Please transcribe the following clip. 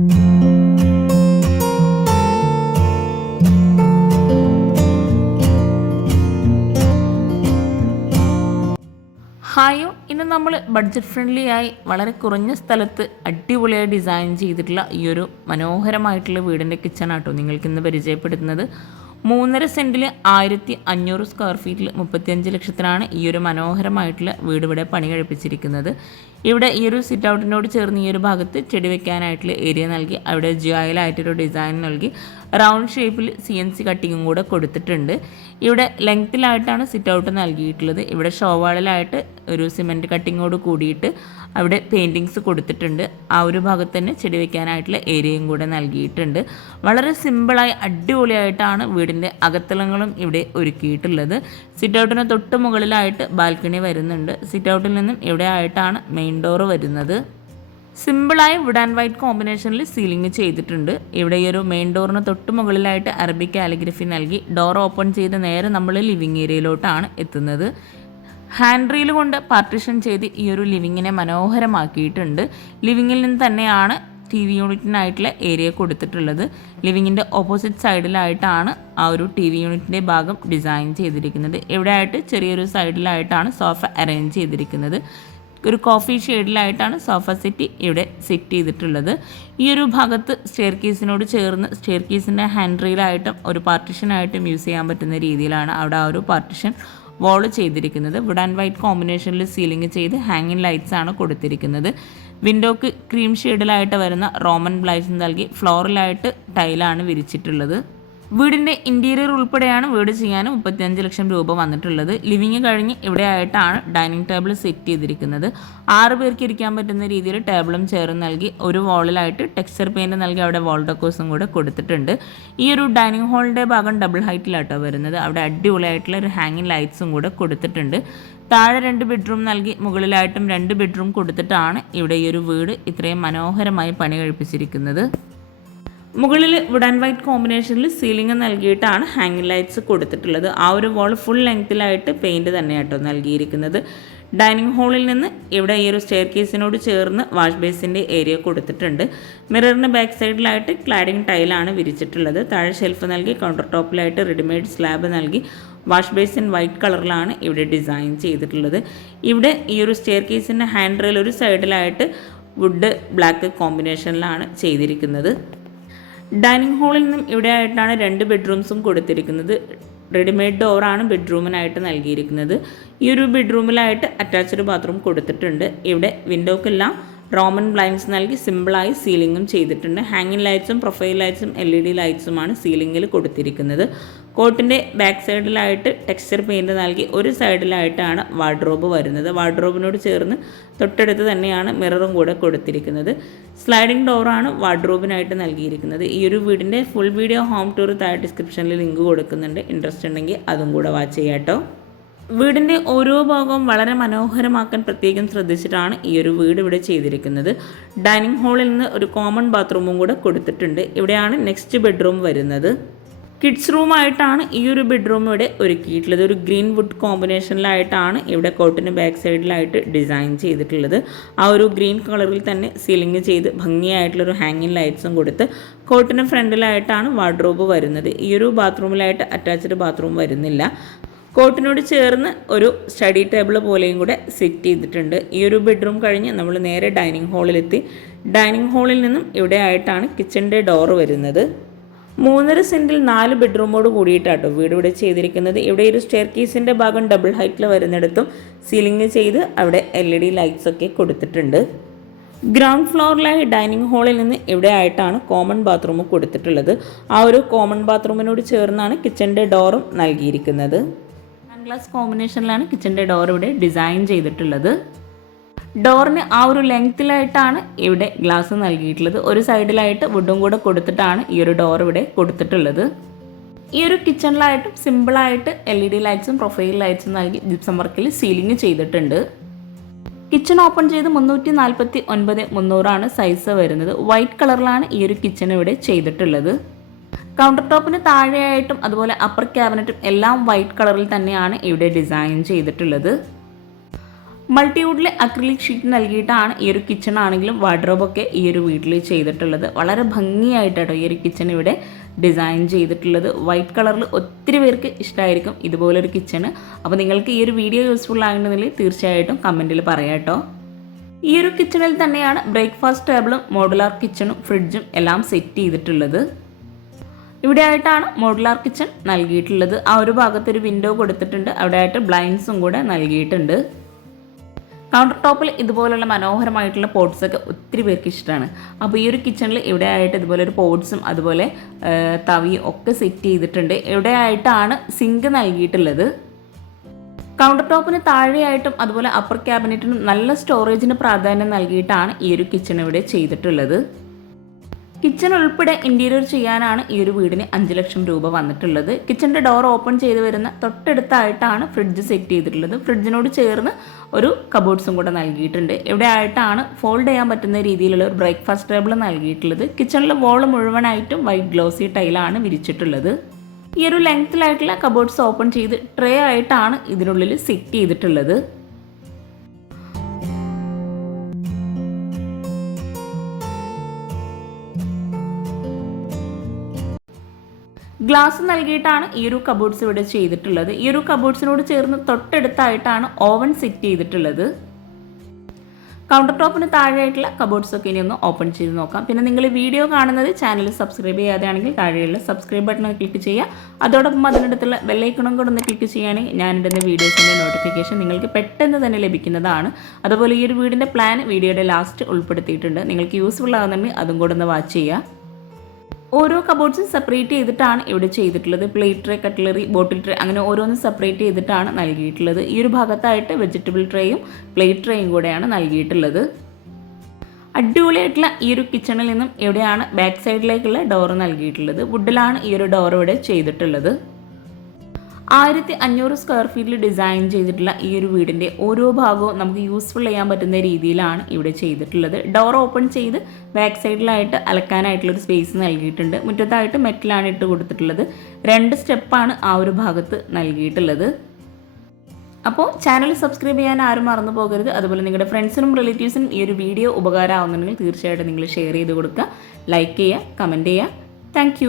ഹായോ ഇന്ന് നമ്മൾ budget friendly ആയി വളരെ കുറഞ്ഞ സ്ഥലത്ത് അടിപൊളിയായി ഡിസൈൻ ചെയ്തിട്ടുള്ള ഈ ഒരു മനോഹരമായിട്ടുള്ള വീടിന്റെ കിച്ചൺ ആട്ടോ നിങ്ങൾക്ക് ഇന്ന് പരിചയപ്പെടുത്തുന്നത്. മൂന്നര സെന്റിൽ ആയിരത്തി അഞ്ഞൂറ് സ്ക്വയർ ഫീറ്റിൽ മുപ്പത്തിയഞ്ച് ലക്ഷത്തിനാണ് ഈ ഒരു മനോഹരമായിട്ടുള്ള വീട് ഇവിടെ പണി കഴിപ്പിച്ചിരിക്കുന്നത് ഇവിടെ ഈ ഒരു സിറ്റ് ഔട്ടിനോട് ചേർന്ന് ഈ ഒരു ഭാഗത്ത് ചെടി വെക്കാനായിട്ടുള്ള ഏരിയ നൽകി അവിടെ ജിയോയിലായിട്ടൊരു ഡിസൈൻ നൽകി. റൗണ്ട് ഷേപ്പിൽ സി എൻ സി കട്ടിങ്ങും കൂടെ കൊടുത്തിട്ടുണ്ട്. ഇവിടെ ലെങ്ത്തിലായിട്ടാണ് സിറ്റ് ഔട്ട് നൽകിയിട്ടുള്ളത്. ഇവിടെ ഷോവാളിലായിട്ട് ഒരു സിമെന്റ് കട്ടിങ്ങോട് കൂടിയിട്ട് അവിടെ പെയിന്റിങ്സ് കൊടുത്തിട്ടുണ്ട്. ആ ഒരു ഭാഗത്ത് തന്നെ ചെടി വെക്കാനായിട്ടുള്ള ഏരിയയും കൂടെ നൽകിയിട്ടുണ്ട്. വളരെ സിമ്പിളായി അടിപൊളിയായിട്ടാണ് വീടിന്റെ അകത്തളങ്ങളും ഇവിടെ ഒരുക്കിയിട്ടുള്ളത്. സിറ്റ് ഔട്ടിന് തൊട്ട് മുകളിലായിട്ട് ബാൽക്കണി വരുന്നുണ്ട്. സിറ്റ് ഔട്ടിൽ നിന്നും ഇവിടെ ആയിട്ടാണ് മെയിൻ ഡോർ വരുന്നത്. സിമ്പിളായി വുഡ് ആൻഡ് വൈറ്റ് കോമ്പിനേഷനിൽ സീലിംഗ് ചെയ്തിട്ടുണ്ട്. ഇവിടെ ഈ ഒരു മെയിൻ ഡോറിന് തൊട്ട് മുകളിലായിട്ട് അറബിക് കാലിഗ്രഫി നൽകി ഡോർ ഓപ്പൺ ചെയ്ത് നേരെ നമ്മൾ ലിവിങ് ഏരിയയിലോട്ടാണ് എത്തുന്നത്. ഹാൻഡ് റീൽ കൊണ്ട് പാർട്ടിഷൻ ചെയ്ത് ഈ ഒരു ലിവിങ്ങിനെ മനോഹരമാക്കിയിട്ടുണ്ട്. ലിവിങ്ങിൽ നിന്ന് തന്നെയാണ് ടി വി യൂണിറ്റിനായിട്ടുള്ള ഏരിയ കൊടുത്തിട്ടുള്ളത്. ലിവിങ്ങിന്റെ ഓപ്പോസിറ്റ് സൈഡിലായിട്ടാണ് ആ ഒരു ടി വി യൂണിറ്റിന്റെ ഭാഗം ഡിസൈൻ ചെയ്തിരിക്കുന്നത്. ഇവിടെയായിട്ട് ചെറിയൊരു സൈഡിലായിട്ടാണ് സോഫ അറേഞ്ച് ചെയ്തിരിക്കുന്നത്. ഒരു കോഫി ഷെയ്ഡിലായിട്ടാണ് സോഫ സിറ്റി ഇവിടെ സെറ്റ് ചെയ്തിട്ടുള്ളത്. ഈ ഒരു ഭാഗത്ത് സ്റ്റെയർ കേസിനോട് ചേർന്ന് സ്റ്റെയർ കേസിന്റെ ഹാൻഡ് ഒരു പാർട്ടിഷനായിട്ടും യൂസ് ചെയ്യാൻ പറ്റുന്ന രീതിയിലാണ് അവിടെ ആ ഒരു പാർട്ടിഷൻ വോൾ ചെയ്തിരിക്കുന്നത്. വുഡ് ആൻഡ് വൈറ്റ് കോമ്പിനേഷനിൽ സീലിംഗ് ചെയ്ത് ഹാങ്ങിങ് ലൈറ്റ്സ് ആണ് കൊടുത്തിരിക്കുന്നത്. വിൻഡോക്ക് ക്രീം ഷെയ്ഡിലായിട്ട് വരുന്ന റോമൻ ബ്ലൈസ് നൽകി ഫ്ലോറിലായിട്ട് ടൈലാണ് വിരിച്ചിട്ടുള്ളത്. വീടിന്റെ ഇന്റീരിയർ ഉൾപ്പെടെയാണ് വീട് ചെയ്യാൻ മുപ്പത്തിയഞ്ച് ലക്ഷം രൂപ വന്നിട്ടുള്ളത്. ലിവിങ് കഴിഞ്ഞ് ഇവിടെ ആയിട്ടാണ് ഡൈനിങ് ടേബിൾ സെറ്റ് ചെയ്തിരിക്കുന്നത്. ആറ് പേർക്ക് ഇരിക്കാൻ പറ്റുന്ന രീതിയിൽ ടേബിളും ചെയറും നൽകി ഒരു വാളിലായിട്ട് ടെക്സ്ചർ പെയിന്റ് നൽകി അവിടെ വാൾ ഡെക്കോസും കൂടെ കൊടുത്തിട്ടുണ്ട്. ഈ ഒരു ഡൈനിങ് ഹാളിന്റെ ഭാഗം ഡബിൾ ഹൈറ്റിലാട്ടോ വരുന്നത്. അവിടെ അടിപൊളിയായിട്ടുള്ള ഒരു ഹാങ്ങിങ് ലൈറ്റ്സും കൂടെ കൊടുത്തിട്ടുണ്ട്. താഴെ രണ്ട് ബെഡ്റൂം നൽകി മുകളിലായിട്ടും രണ്ട് ബെഡ്റൂം കൊടുത്തിട്ടാണ് ഇവിടെ ഈ ഒരു വീട് ഇത്രയും മനോഹരമായി പണി കഴിപ്പിച്ചിരിക്കുന്നത് മുകളിൽ വുഡ് ആൻഡ് വൈറ്റ് കോമ്പിനേഷനിൽ സീലിംഗ് നൽകിയിട്ടാണ് ഹാങ്ങിങ് ലൈറ്റ്സ് കൊടുത്തിട്ടുള്ളത്. ആ ഒരു വാൾ ഫുൾ ലെങ്ത്തിലായിട്ട് പെയിന്റ് തന്നെയാട്ടോ നൽകിയിരിക്കുന്നത്. ഡൈനിങ് ഹാളിൽ നിന്ന് ഇവിടെ ഈ ഒരു സ്റ്റെയർ കേസിനോട് ചേർന്ന് വാഷ് ബേസിന്റെ ഏരിയ കൊടുത്തിട്ടുണ്ട്. മിററിന് ബാക്ക് സൈഡിലായിട്ട് ക്ലാഡിംഗ് ടൈലാണ് വിരിച്ചിട്ടുള്ളത്. താഴെ ഷെൽഫ് നൽകി കൗണ്ടർ ടോപ്പിലായിട്ട് റെഡിമെയ്ഡ് സ്ലാബ് നൽകി വാഷ് ബേസിൻ വൈറ്റ് കളറിലാണ് ഇവിടെ ഡിസൈൻ ചെയ്തിട്ടുള്ളത്. ഇവിടെ ഈ ഒരു സ്റ്റെയർ കേസിന്റെ ഹാൻഡ് റെയിൽ ഒരു സൈഡിലായിട്ട് വുഡ് ബ്ലാക്ക് കോമ്പിനേഷനിലാണ് ചെയ്തിരിക്കുന്നത്. ഡൈനിങ് ഹാളിൽ നിന്നും ഇവിടെ ആയിട്ടാണ് രണ്ട് ബെഡ്റൂംസും കൊടുത്തിരിക്കുന്നത്. റെഡിമെയ്ഡ് ഡോറാണ് ബെഡ്റൂമിനായിട്ട് നൽകിയിരിക്കുന്നത്. ഈ ഒരു ബെഡ്റൂമിലായിട്ട് അറ്റാച്ച്ഡ് ബാത്റൂം കൊടുത്തിട്ടുണ്ട്. ഇവിടെ വിൻഡോക്കെല്ലാം റോമൻ ബ്ലൈൻഡ്സ് നൽകി സിമ്പിളായി സീലിങ്ങും ചെയ്തിട്ടുണ്ട്. ഹാങ്ങിങ് ലൈറ്റ്സും പ്രൊഫൈൽ ലൈറ്റ്സും എൽ ഇ ഡി ലൈറ്റ്സുമാണ് സീലിങ്ങിൽ കൊടുത്തിരിക്കുന്നത്. കോട്ടിന്റെ ബാക്ക് സൈഡിലായിട്ട് ടെക്സ്ചർ പെയിന്റ് നൽകി ഒരു സൈഡിലായിട്ടാണ് വാർഡ്രോബ് വരുന്നത്. വാർഡ്രോബിനോട് ചേർന്ന് തൊട്ടടുത്ത് തന്നെയാണ് മിററും കൂടെ കൊടുത്തിരിക്കുന്നത്. സ്ലൈഡിംഗ് ഡോറാണ് വാർഡ്രോബിനായിട്ട് നൽകിയിരിക്കുന്നത്. ഈ ഒരു വീടിന്റെ ഫുൾ വീഡിയോ ഹോം ടൂർ താഴെ ഡിസ്ക്രിപ്ഷനിൽ ലിങ്ക് കൊടുക്കുന്നുണ്ട്. ഇൻട്രസ്റ്റ് ഉണ്ടെങ്കിൽ അതും കൂടെ വാച്ച് ചെയ്യാട്ടോ വീടിന്റെ ഓരോ ഭാഗവും വളരെ മനോഹരമാക്കാൻ പ്രത്യേകം ശ്രദ്ധിച്ചിട്ടാണ് ഈ ഒരു വീട് ഇവിടെ ചെയ്തിരിക്കുന്നത്. ഡൈനിങ് ഹാളിൽ നിന്ന് ഒരു കോമൺ ബാത്റൂമും കൂടെ കൊടുത്തിട്ടുണ്ട്. ഇവിടെയാണ് നെക്സ്റ്റ് ബെഡ്റൂം വരുന്നത്. കിഡ്സ് റൂമായിട്ടാണ് ഈ ഒരു ബെഡ്റൂം ഇവിടെ ഒരുക്കിയിട്ടുള്ളത്. ഒരു ഗ്രീൻ വുഡ് കോമ്പിനേഷനിലായിട്ടാണ് ഇവിടെ കോട്ടിന് ബാക്ക് സൈഡിലായിട്ട് ഡിസൈൻ ചെയ്തിട്ടുള്ളത്. ആ ഒരു ഗ്രീൻ കളറിൽ തന്നെ സീലിംഗ് ചെയ്ത് ഭംഗിയായിട്ടുള്ളൊരു ഹാങ്ങിങ് ലൈറ്റ്സും കൊടുത്ത് കോട്ടിന് ഫ്രണ്ടിലായിട്ടാണ് വാർഡ്രോബ് വരുന്നത്. ഈ ഒരു ബാത്റൂമിലായിട്ട് അറ്റാച്ച്ഡ് ബാത്റൂം വരുന്നില്ല. കോട്ടിനോട് ചേർന്ന് ഒരു സ്റ്റഡി ടേബിൾ പോലെയും കൂടെ സെറ്റ് ചെയ്തിട്ടുണ്ട്. ഈ ഒരു ബെഡ്റൂം കഴിഞ്ഞ് നമ്മൾ നേരെ ഡൈനിങ് ഹാളിലെത്തി. ഡൈനിങ് ഹാളിൽ നിന്നും ഇവിടെ ആയിട്ടാണ് കിച്ചന്റെ ഡോറ് വരുന്നത്. മൂന്നര സെന്റിൽ നാല് ബെഡ്റൂമോട് കൂടിയിട്ടാട്ടോ വീട് ഇവിടെ ചെയ്തിരിക്കുന്നത്. ഇവിടെ ഒരു സ്റ്റെയർ കേസിന്റെ ഭാഗം ഡബിൾ ഹൈറ്റിൽ വരുന്നിടത്തും സീലിംഗ് ചെയ്ത് അവിടെ എൽ ഇ ഡി ലൈറ്റ്സ് ഒക്കെ കൊടുത്തിട്ടുണ്ട്. ഗ്രൗണ്ട് ഫ്ലോറിലായി ഡൈനിങ് ഹാളിൽ നിന്ന് ഇവിടെ ആയിട്ടാണ് കോമൺ ബാത്റൂം കൊടുത്തിട്ടുള്ളത്. ആ ഒരു കോമൺ ബാത്റൂമിനോട് ചേർന്നാണ് കിച്ചന്റെ ഡോറും നൽകിയിരിക്കുന്നത്. ഗ്ലാസ് കോമ്പിനേഷനിലാണ് കിച്ചന്റെ ഡോർ ഇവിടെ ഡിസൈൻ ചെയ്തിട്ടുള്ളത്. ഡോറിന് ആ ഒരു ലെങ്ത്തിലായിട്ടാണ് ഇവിടെ ഗ്ലാസ് നൽകിയിട്ടുള്ളത്. ഒരു സൈഡിലായിട്ട് വുഡും കൂടെ കൊടുത്തിട്ടാണ് ഈ ഒരു ഡോർ ഇവിടെ കൊടുത്തിട്ടുള്ളത്. ഈ ഒരു കിച്ചണിലായിട്ടും സിമ്പിളായിട്ട് എൽ ഇ ഡി ലൈറ്റ്സും പ്രൊഫൈൽ ലൈറ്റ്സും നൽകി ജിപ്സം വർക്കിൽ സീലിംഗ് ചെയ്തിട്ടുണ്ട്. കിച്ചൺ ഓപ്പൺ ചെയ്ത് മുന്നൂറ്റി നാൽപ്പത്തി ഒൻപത് മുന്നൂറാണ് സൈസ് വരുന്നത്. വൈറ്റ് കളറിലാണ് ഈ ഒരു കിച്ചൺ ഇവിടെ ചെയ്തിട്ടുള്ളത്. കൗണ്ടർ ടോപ്പിന് താഴെയായിട്ടും അതുപോലെ അപ്പർ ക്യാബിനറ്റും എല്ലാം വൈറ്റ് കളറിൽ തന്നെയാണ് ഇവിടെ ഡിസൈൻ ചെയ്തിട്ടുള്ളത്. മൾട്ടിവുഡിലെ അക്രിലിക് ഷീറ്റ് നൽകിയിട്ടാണ് ഈ ഒരു കിച്ചൺ ആണെങ്കിലും വാർഡ്രോബൊക്കെ ഈ ഒരു വീട്ടിൽ ചെയ്തിട്ടുള്ളത്. വളരെ ഭംഗിയായിട്ടാട്ടോ ഈ ഒരു കിച്ചൺ ഇവിടെ ഡിസൈൻ ചെയ്തിട്ടുള്ളത്. വൈറ്റ് കളറിൽ ഒത്തിരി പേർക്ക് ഇഷ്ടമായിരിക്കും ഇതുപോലൊരു കിച്ചണ് അപ്പോൾ നിങ്ങൾക്ക് ഈ ഒരു വീഡിയോ യൂസ്ഫുൾ ആകുന്നതിൽ തീർച്ചയായിട്ടും കമന്റിൽ പറയാട്ടോ ഈ ഒരു കിച്ചണിൽ തന്നെയാണ് ബ്രേക്ക്ഫാസ്റ്റ് ടേബിളും മോഡുലാർ കിച്ചണും ഫ്രിഡ്ജും എല്ലാം സെറ്റ് ചെയ്തിട്ടുള്ളത്. ഇവിടെ ആയിട്ടാണ് മോഡുലാർ കിച്ചൺ നൽകിയിട്ടുള്ളത്. ആ ഒരു ഭാഗത്തൊരു വിൻഡോ കൊടുത്തിട്ടുണ്ട്. അവിടെ ആയിട്ട് ബ്ലൈൻസും കൂടെ നൽകിയിട്ടുണ്ട്. കൗണ്ടർ ടോപ്പിൽ ഇതുപോലുള്ള മനോഹരമായിട്ടുള്ള പോട്ട്സ് ഒക്കെ ഒത്തിരി പേർക്ക് ഇഷ്ടമാണ് അപ്പോൾ ഈ ഒരു കിച്ചണിൽ ഇവിടെ ആയിട്ട് ഇതുപോലെ ഒരു പോട്ട്സും അതുപോലെ തവി ഒക്കെ സെറ്റ് ചെയ്തിട്ടുണ്ട്. ഇവിടെ ആയിട്ടാണ് സിങ്ക് നൽകിയിട്ടുള്ളത്. കൗണ്ടർ ടോപ്പിന് താഴെയായിട്ടും അതുപോലെ അപ്പർ ക്യാബിനറ്റിനും നല്ല സ്റ്റോറേജിന് പ്രാധാന്യം നൽകിയിട്ടാണ് ഈ ഒരു കിച്ചൺ ഇവിടെ ചെയ്തിട്ടുള്ളത്. കിച്ചൺ ഉൾപ്പെടെ ഇന്റീരിയർ ചെയ്യാനാണ് ഈ ഒരു വീടിന് അഞ്ച് ലക്ഷം രൂപ വന്നിട്ടുള്ളത്. കിച്ചന്റെ ഡോർ ഓപ്പൺ ചെയ്ത് വരുന്ന തൊട്ടടുത്തായിട്ടാണ് ഫ്രിഡ്ജ് സെറ്റ് ചെയ്തിട്ടുള്ളത്. ഫ്രിഡ്ജിനോട് ചേർന്ന് ഒരു കബോർഡ്സും കൂടെ നൽകിയിട്ടുണ്ട്. ഇവിടെ ആയിട്ടാണ് ഫോൾഡ് ചെയ്യാൻ പറ്റുന്ന രീതിയിലുള്ള ഒരു ബ്രേക്ക്ഫാസ്റ്റ് ടേബിൾ നൽകിയിട്ടുള്ളത്. കിച്ചണിലെ വോൾ മുഴുവനായിട്ടും വൈറ്റ് ഗ്ലോസി ടൈലാണ് വിരിച്ചിട്ടുള്ളത്. ഈ ഒരു ലെങ്ത്തിലായിട്ടുള്ള കബോർഡ്സ് ഓപ്പൺ ചെയ്ത് ട്രേ ആയിട്ടാണ് ഇതിനുള്ളിൽ സെറ്റ് ചെയ്തിട്ടുള്ളത്. ഗ്ലാസ് നൽകിയിട്ടാണ് ഈ ഒരു കബോർഡ്സ് ഇവിടെ ചെയ്തിട്ടുള്ളത്. ഈ ഒരു കബോർഡ്സിനോട് ചേർന്ന് തൊട്ടടുത്തായിട്ടാണ് ഓവൻ സെറ്റ് ചെയ്തിട്ടുള്ളത്. കൗണ്ടർ ടോപ്പിന് താഴെയായിട്ടുള്ള കബോർഡ്സ് ഒക്കെ ഇനി ഒന്ന് ഓപ്പൺ ചെയ്ത് നോക്കാം. പിന്നെ നിങ്ങൾ വീഡിയോ കാണുന്നത് ചാനൽ സബ്സ്ക്രൈബ് ചെയ്യാതെയാണെങ്കിൽ താഴെയുള്ള സബ്സ്ക്രൈബ് ബട്ടൺ ക്ലിക്ക് ചെയ്യുക. അതോടൊപ്പം അതിനടുത്തുള്ള ബെല്ലൈക്കണും കൂടെ ഒന്ന് ക്ലിക്ക് ചെയ്യുകയാണെങ്കിൽ ഞാനിടുന്ന വീഡിയോസിന്റെ നോട്ടിഫിക്കേഷൻ നിങ്ങൾക്ക് പെട്ടെന്ന് തന്നെ ലഭിക്കുന്നതാണ്. അതുപോലെ ഈ ഒരു വീടിന്റെ പ്ലാൻ വീഡിയോയുടെ ലാസ്റ്റ് ഉൾപ്പെടുത്തിയിട്ടുണ്ട്. നിങ്ങൾക്ക് യൂസ്ഫുൾ ആകുന്നുണ്ടെങ്കിൽ അതും കൂടെ ഒന്ന് വാച്ച് ചെയ്യുക. ഓരോ കബോർഡ്സും സെപ്പറേറ്റ് ചെയ്തിട്ടാണ് ഇവിടെ ചെയ്തിട്ടുള്ളത്. Plate tray cutlery bottle tray അങ്ങനെ ഓരോന്നും സെപ്പറേറ്റ് ചെയ്തിട്ടാണ് നൽകിയിട്ടുള്ളത്. ഈ ഒരു ഭാഗത്തായിട്ട് വെജിറ്റബിൾ ട്രേയും പ്ലേറ്റ് ട്രേയും കൂടെയാണ് നൽകിയിട്ടുള്ളത്. അടിപൊളിയായിട്ടുള്ള ഈ ഒരു കിച്ചണിൽ നിന്നും എവിടെയാണ് ബാക്ക് സൈഡിലേക്കുള്ള ഡോർ നൽകിയിട്ടുള്ളത്. വുഡിലാണ് ഈ ഒരു ഡോർ ഇവിടെ ചെയ്തിട്ടുള്ളത്. ആയിരത്തി അഞ്ഞൂറ് സ്ക്വയർ ഫീറ്റിൽ ഡിസൈൻ ചെയ്തിട്ടുള്ള ഈ ഒരു വീടിന്റെ ഓരോ ഭാഗവും നമുക്ക് യൂസ്ഫുൾ ചെയ്യാൻ പറ്റുന്ന രീതിയിലാണ് ഇവിടെ ചെയ്തിട്ടുള്ളത്. ഡോർ ഓപ്പൺ ചെയ്ത് ബാക്ക് സൈഡിലായിട്ട് അലക്കാനായിട്ടുള്ള ഒരു സ്പേസ് നൽകിയിട്ടുണ്ട്. മുറ്റത്തായിട്ട് മെറ്റലാണ് ഇട്ട് കൊടുത്തിട്ടുള്ളത്. രണ്ട് സ്റ്റെപ്പാണ് ആ ഒരു ഭാഗത്ത് നൽകിയിട്ടുള്ളത്. അപ്പോൾ ചാനൽ സബ്സ്ക്രൈബ് ചെയ്യാൻ ആരും മറന്നു പോകരുത്. അതുപോലെ നിങ്ങളുടെ ഫ്രണ്ട്സിനും റിലേറ്റീവ്സിനും ഈ ഒരു വീഡിയോ ഉപകാരമാവുന്നുണ്ടെങ്കിൽ തീർച്ചയായിട്ടും നിങ്ങൾ ഷെയർ ചെയ്ത് കൊടുക്കുക. ലൈക്ക് ചെയ്യുക കമന്റ് ചെയ്യുക. താങ്ക്